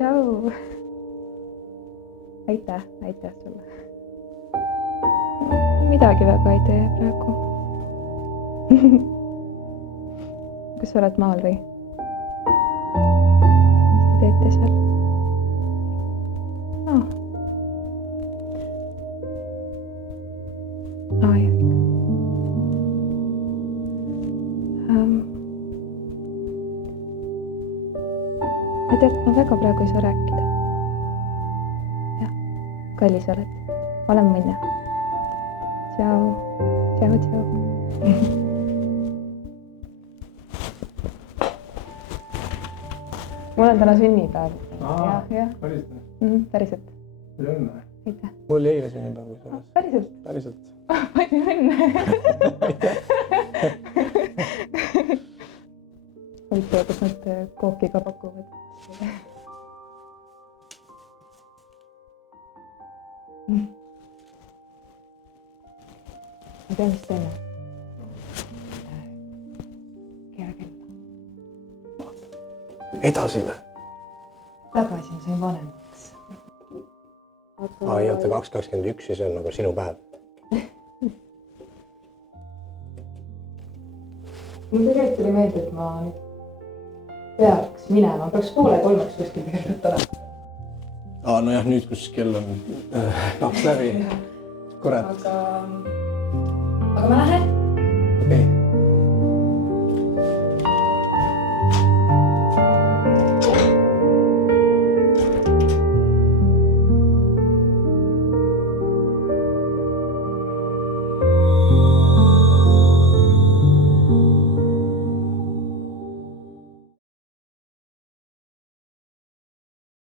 tšau. Aitäh sulle. Midagi väga ei tee praegu. Kas sa oled maal või? Mis te teete seal? Jah, ikka. Ma tead, ma väga praegu ei saa rääkida. Jah, kallis oled. Olen mõnne. Tšau. Mul on täna sünnipäev. Jah. Päriselt. Palju õnne. Aitäh. Mul oli eile sünnipäev. Päriselt. Päriselt. Palju õnne. Huvitav, kas nad kooki ka pakuvad? Ma tean, mis teeme. Keera kella. Edasi või? Tagasi ma sain vanemaks. Ai, oota 2.21, siis on nagu sinu päev. Mul tegelikult tuli meelde, et ma nüüd peaks minema, peaks 2:30 kuskil tegelikult olema. Nojah, nüüd kus kell on 2 läbi. Kurat. Aga ma lähen.